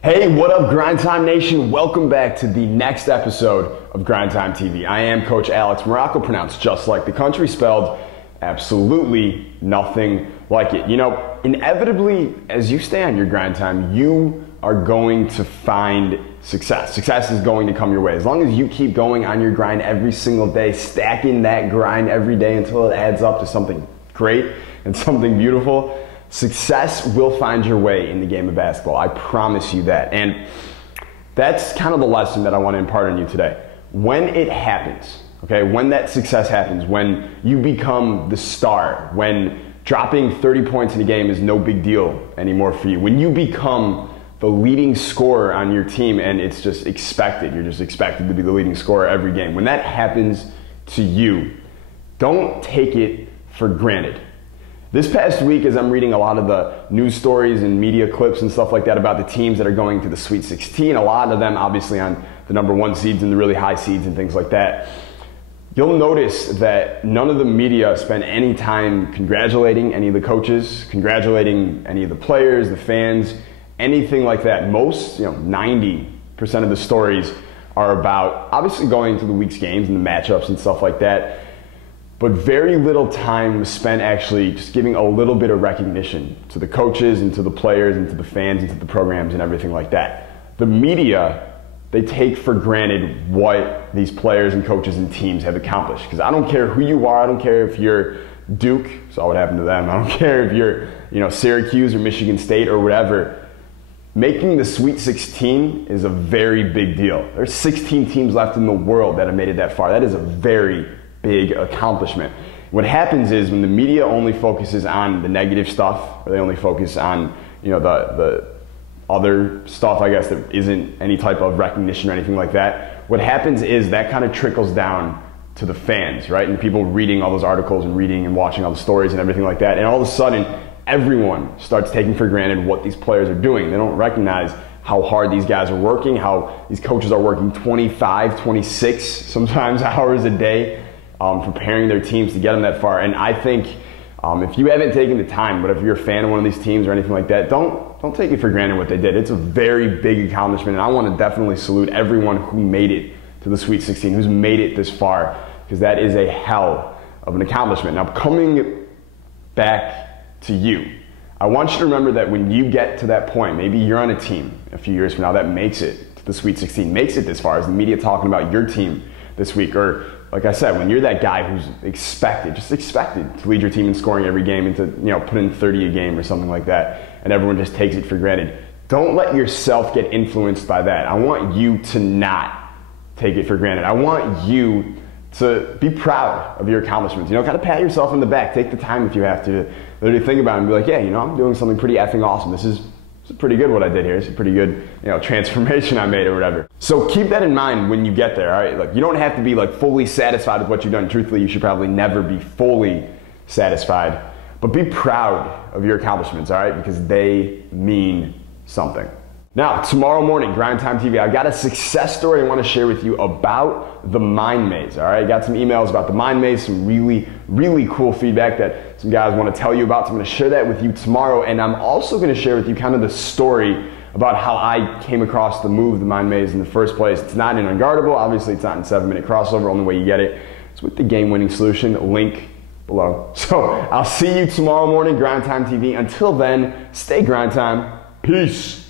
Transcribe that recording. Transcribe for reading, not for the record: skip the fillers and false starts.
Hey, what up, Grind Time Nation? Welcome back to the next episode of Grind Time TV. I am Coach Alex Maroko, pronounced just like the country, spelled absolutely nothing like it. You know, inevitably, as you stay on your grind time, you are going to find success. Success is going to come your way. As long as you keep going on your grind every single day, stacking that grind every day until it adds up to something great and something beautiful, success will find your way in the game of basketball. I promise you that. And that's kind of the lesson that I want to impart on you today. When it happens, okay, when that success happens, when you become the star, when dropping 30 points in a game is no big deal anymore for you, when you become the leading scorer on your team and it's just expected, you're just expected to be the leading scorer every game. When that happens to you, don't take it for granted. This past week, as I'm reading a lot of the news stories and media clips and stuff like that about the teams that are going to the Sweet 16, a lot of them obviously on the number one seeds and the really high seeds and things like that, you'll notice that none of the media spend any time congratulating any of the coaches, congratulating any of the players, the fans, anything like that. Most, 90% of the stories are about obviously going to the week's games and the matchups and stuff like that, but very little time was spent actually just giving a little bit of recognition to the coaches and to the players and to the fans and to the programs and everything like that. The media, they take for granted what these players and coaches and teams have accomplished. Because I don't care who you are, I don't care if you're Duke, saw what happened to them, I don't care if you're Syracuse or Michigan State or whatever. Making the Sweet 16 is a very big deal. There's 16 teams left in the world that have made it that far. That is a very big accomplishment. What happens is when the media only focuses on the negative stuff, or they only focus on the other stuff, I guess, that isn't any type of recognition or anything like that, what happens is that kind of trickles down to the fans, right? And people reading all those articles and reading and watching all the stories and everything like that, and all of a sudden everyone starts taking for granted what these players are doing. They don't recognize how hard these guys are working, how these coaches are working 25, 26 sometimes hours a day, preparing their teams to get them that far. And I think if you haven't taken the time, but if you're a fan of one of these teams or anything like that, don't take it for granted what they did. It's a very big accomplishment, and I want to definitely salute everyone who made it to the Sweet 16, who's made it this far, because that is a hell of an accomplishment. Now, coming back to you, I want you to remember that when you get to that point, maybe you're on a team a few years from now that makes it to the Sweet 16, makes it this far, as the media talking about your team this week, or like I said, when you're that guy who's expected to lead your team in scoring every game and to put in 30 a game or something like that, and everyone just takes it for granted, don't let yourself get influenced by that. I want you to not take it for granted. I want you to be proud of your accomplishments. Kind of pat yourself on the back. Take the time if you have to literally think about it and be like, yeah, I'm doing something pretty effing awesome. This is pretty good what I did here. It's a pretty good, transformation I made or whatever. So keep that in mind when you get there, all right? Like, you don't have to be fully satisfied with what you've done. Truthfully, you should probably never be fully satisfied, but be proud of your accomplishments, all right? Because they mean something. Now, tomorrow morning, Grind Time TV, I've got a success story I want to share with you about the mind maze, all right? I got some emails about the mind maze, some really, really cool feedback that some guys want to tell you about, so I'm going to share that with you tomorrow, and I'm also going to share with you kind of the story about how I came across the move, the mind maze, in the first place. It's not in Unguardable, obviously it's not in 7-minute crossover, only way you get it is with the game-winning solution, link below. So, I'll see you tomorrow morning, Grind Time TV. Until then, stay Grind Time. Peace.